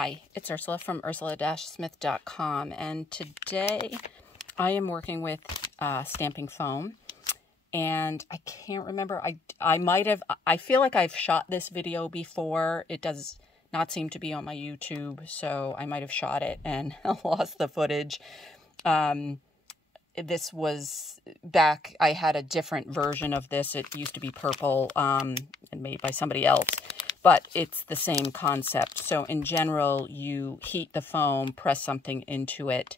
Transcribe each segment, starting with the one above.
Hi, it's Ursula from ursula-smith.com, and today I am working with stamping foam, and I can't remember, I feel like I've shot this video before. It does not seem to be on my YouTube, so I might have shot it and lost the footage. This was back, I had a different version of this. It used to be purple and made by somebody else. But it's the same concept. So in general, you heat the foam, press something into it,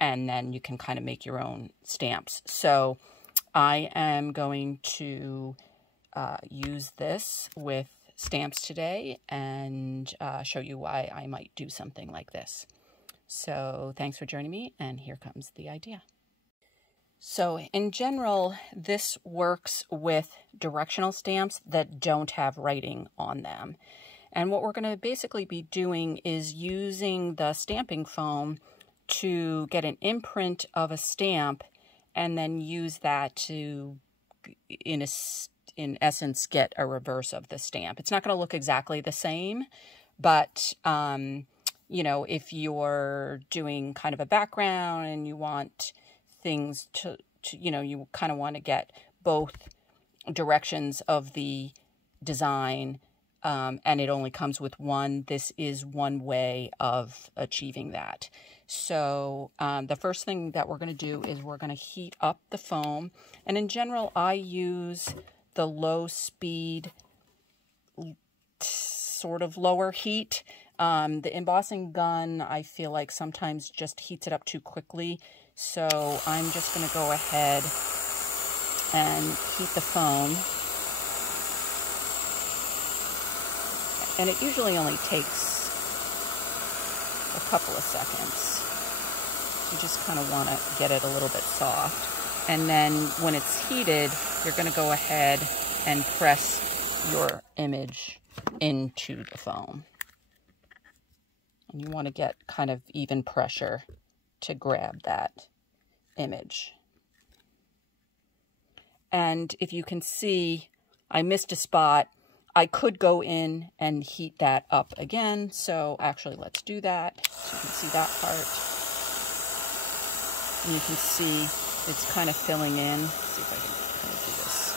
and then you can kind of make your own stamps. So I am going to use this with stamps today and show you why I might do something like this. So thanks for joining me, and here comes the idea. So in general, this works with directional stamps that don't have writing on them. And what we're going to basically be doing is using the stamping foam to get an imprint of a stamp and then use that to, in essence, get a reverse of the stamp. It's not going to look exactly the same, but, you know, if you're doing kind of a background and you want things to you know, you kind of want to get both directions of the design, and it only comes with one. This is one way of achieving that. So the first thing that we're going to do is we're going to heat up the foam, and in general I use the low speed, sort of lower heat. The embossing gun, I feel like sometimes just heats it up too quickly. So I'm just going to go ahead and heat the foam. And it usually only takes a couple of seconds. You just kind of want to get it a little bit soft. And then when it's heated, you're going to go ahead and press your image into the foam. And you want to get kind of even pressure to grab that image. And if you can see, I missed a spot. I could go in and heat that up again. So actually, let's do that. So you can see that part. And you can see it's kind of filling in. Let's see if I can kind of do this.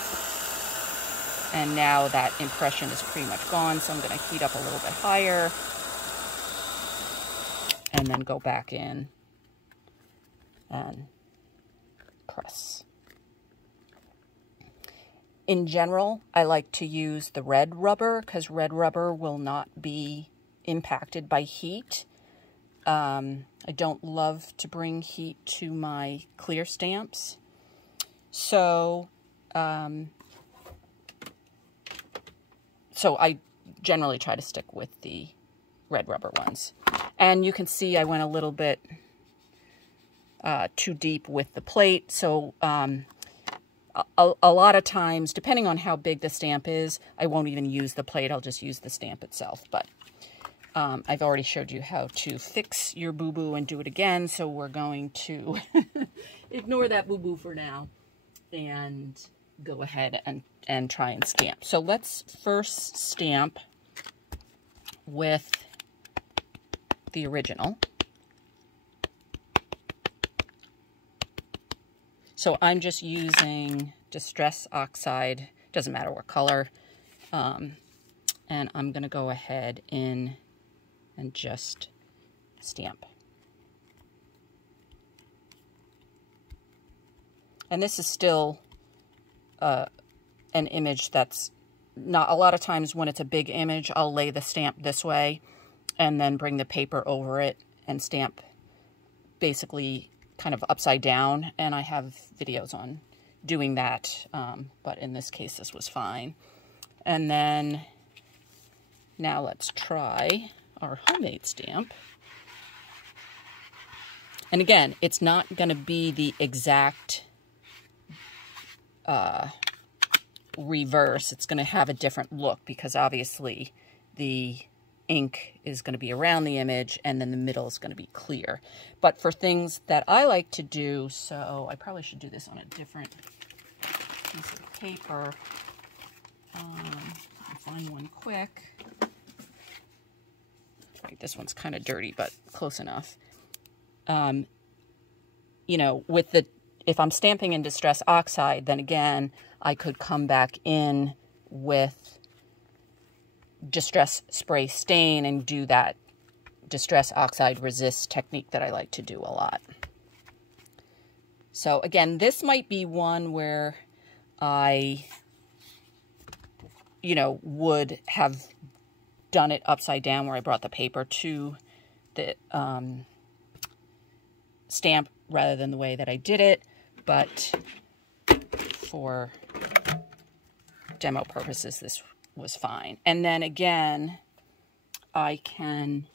And now that impression is pretty much gone. So I'm going to heat up a little bit higher. And then go back in and press. In general, I like to use the red rubber because red rubber will not be impacted by heat. I don't love to bring heat to my clear stamps. So, so I generally try to stick with the red rubber ones. And you can see I went a little bit too deep with the plate. So a lot of times, depending on how big the stamp is, I won't even use the plate. I'll just use the stamp itself. But I've already showed you how to fix your boo-boo and do it again. So we're going to ignore that boo-boo for now and go ahead and try and stamp. So let's first stamp with the original. So I'm just using Distress Oxide, doesn't matter what color, and I'm going to go ahead in and just stamp. And this is still an image that's not, a lot of times when it's a big image, I'll lay the stamp this way and then bring the paper over it and stamp basically kind of upside down, and I have videos on doing that, but in this case this was fine. And then now let's try our homemade stamp. And again, it's not going to be the exact reverse. It's going to have a different look because obviously the ink is going to be around the image and then the middle is going to be clear. But for things that I like to do, so I probably should do this on a different piece of paper. I'll find one quick. Right this one's kind of dirty, but close enough. You know, with the, if I'm stamping in Distress Oxide, then again, I could come back in with Distress Spray Stain and do that Distress Oxide Resist technique that I like to do a lot. So again, this might be one where I, you know, would have done it upside down, where I brought the paper to the stamp rather than the way that I did it, but for demo purposes, this was fine. And then again, I can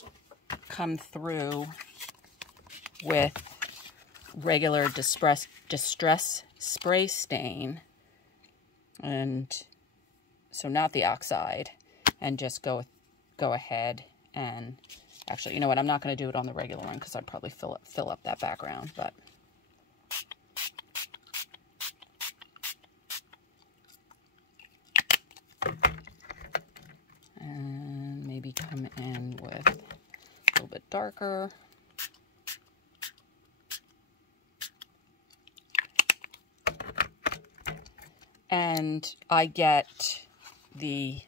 come through with regular distress spray stain, and so not the oxide, and just go ahead and actually, you know what, I'm not going to do it on the regular one because I'd probably fill up that background, but and maybe come in with a little bit darker. And I get the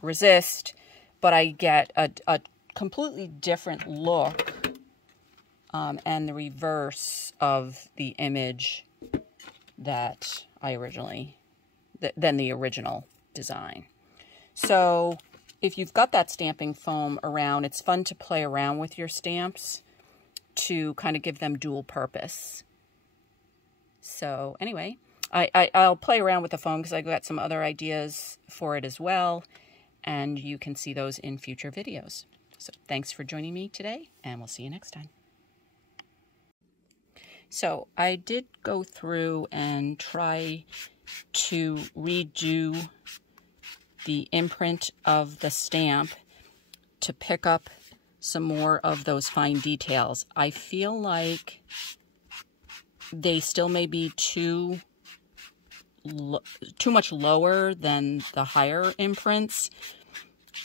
resist, but I get a completely different look and the reverse of the image that I originally, than the original design. So if you've got that stamping foam around, it's fun to play around with your stamps to kind of give them dual purpose. So anyway, I'll play around with the foam because I've got some other ideas for it as well, and you can see those in future videos. So thanks for joining me today, and we'll see you next time. So I did go through and try to redo the imprint of the stamp to pick up some more of those fine details. I feel like they still may be too much lower than the higher imprints,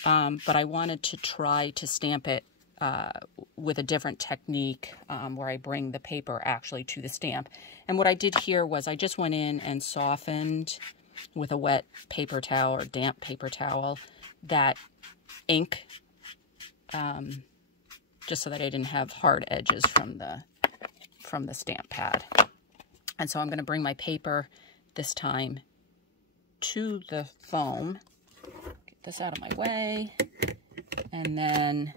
but I wanted to try to stamp it with a different technique where I bring the paper actually to the stamp. And what I did here was I just went in and softened with a wet paper towel or damp paper towel that ink, just so that I didn't have hard edges from the stamp pad. And so I'm going to bring my paper this time to the foam. Get this out of my way. And then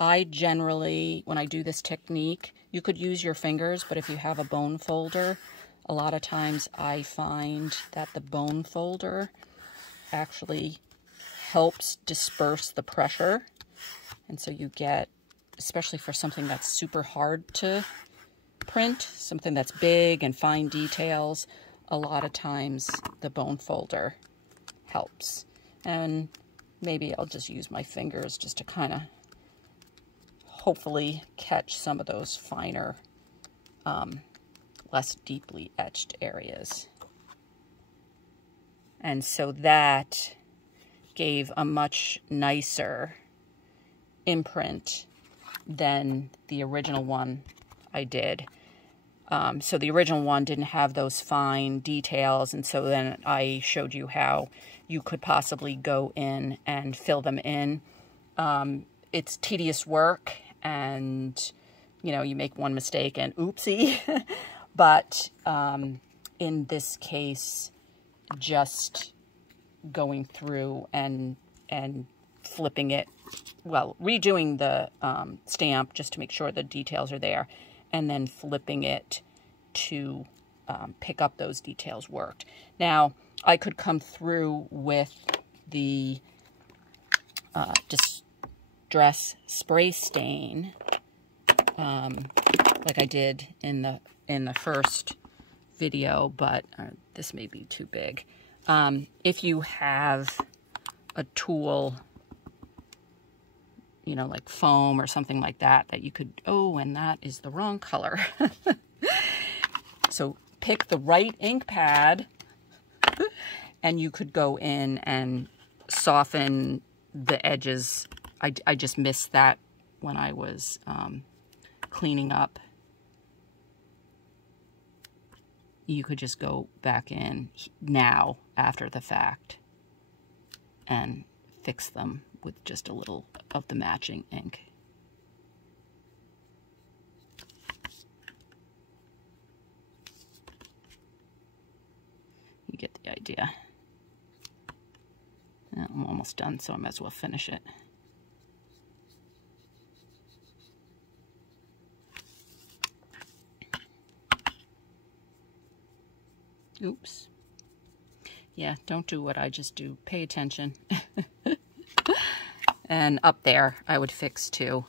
I generally, when I do this technique, you could use your fingers, but if you have a bone folder, a lot of times I find that the bone folder actually helps disperse the pressure. And so you get, especially for something that's super hard to print, something that's big and fine details, a lot of times the bone folder helps. And maybe I'll just use my fingers just to kind of hopefully catch some of those finer, less deeply etched areas. And so that gave a much nicer imprint than the original one I did. So the original one didn't have those fine details, and so then I showed you how you could possibly go in and fill them in. It's tedious work, and you know, you make one mistake and oopsie. But in this case, just going through and flipping it, well, redoing the stamp just to make sure the details are there, and then flipping it to pick up those details worked. Now, I could come through with the Distress Spray Stain, like I did in the first video, but this may be too big. If you have a tool, you know, like foam or something like that, that you could, oh, and that is the wrong color. So pick the right ink pad, and you could go in and soften the edges. I just missed that when I was cleaning up, you could just go back in now after the fact and fix them with just a little of the matching ink. You get the idea. I'm almost done, so I might as well finish it. Oops. Yeah, don't do what I just do. Pay attention. And up there, I would fix too.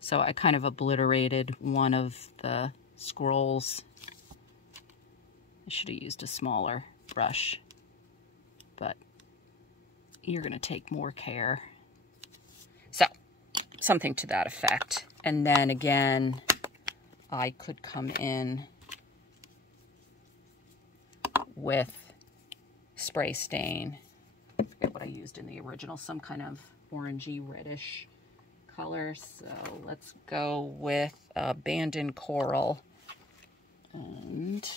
So I kind of obliterated one of the scrolls. I should have used a smaller brush, but you're going to take more care. So, something to that effect. And then again, I could come in with spray stain. I forget what I used in the original, some kind of orangey reddish color. So let's go with Abandoned Coral. And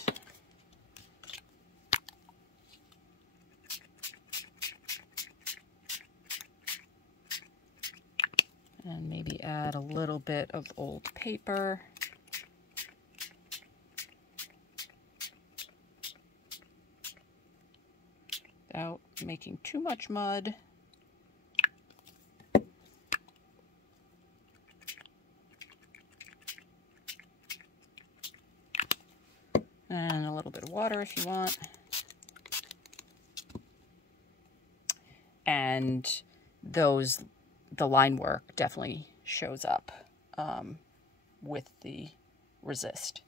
maybe add a little bit of old paper. Without making too much mud. And a little bit of water if you want. And the line work definitely shows up with the resist.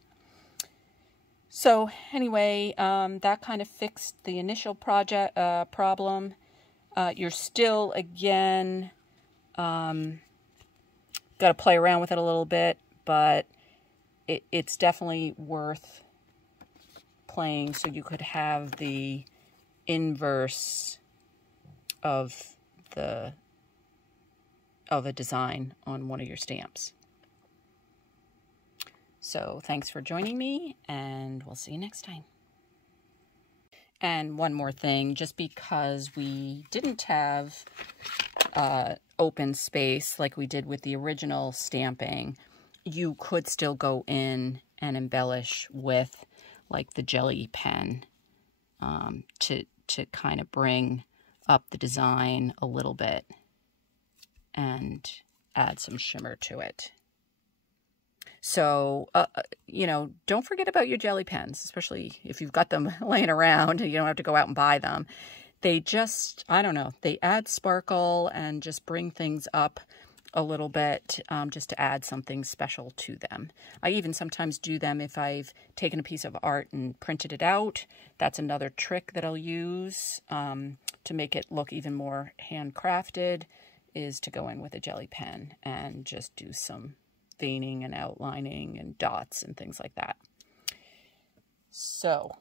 So anyway, that kind of fixed the initial project problem. You're still, again, got to play around with it a little bit, but it's definitely worth playing, so you could have the inverse of a design on one of your stamps. So thanks for joining me, and we'll see you next time. And one more thing, just because we didn't have open space like we did with the original stamping, you could still go in and embellish with like the jelly pen to kind of bring up the design a little bit and add some shimmer to it. So, you know, don't forget about your jelly pens, especially if you've got them laying around and you don't have to go out and buy them. They just, I don't know, they add sparkle and just bring things up a little bit, just to add something special to them. I even sometimes do them if I've taken a piece of art and printed it out. That's another trick that I'll use to make it look even more handcrafted, is to go in with a jelly pen and just do some veining and outlining and dots and things like that. So,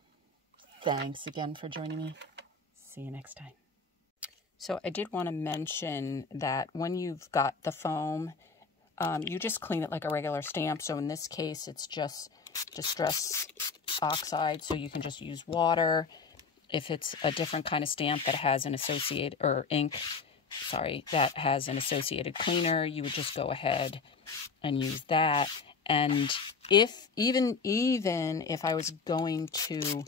thanks again for joining me. See you next time. So I did want to mention that when you've got the foam, you just clean it like a regular stamp. So in this case, it's just Distress Oxide, so you can just use water. If it's a different kind of stamp that has an associated, or ink, sorry, that has an associated cleaner, you would just go ahead and use that. And if even if I was going to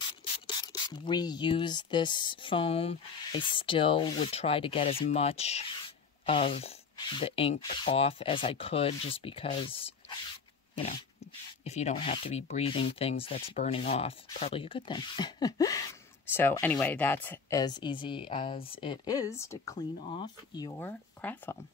reuse this foam, I still would try to get as much of the ink off as I could, just because, you know, if you don't have to be breathing things that's burning off, probably a good thing. So anyway, that's as easy as it is to clean off your craft foam.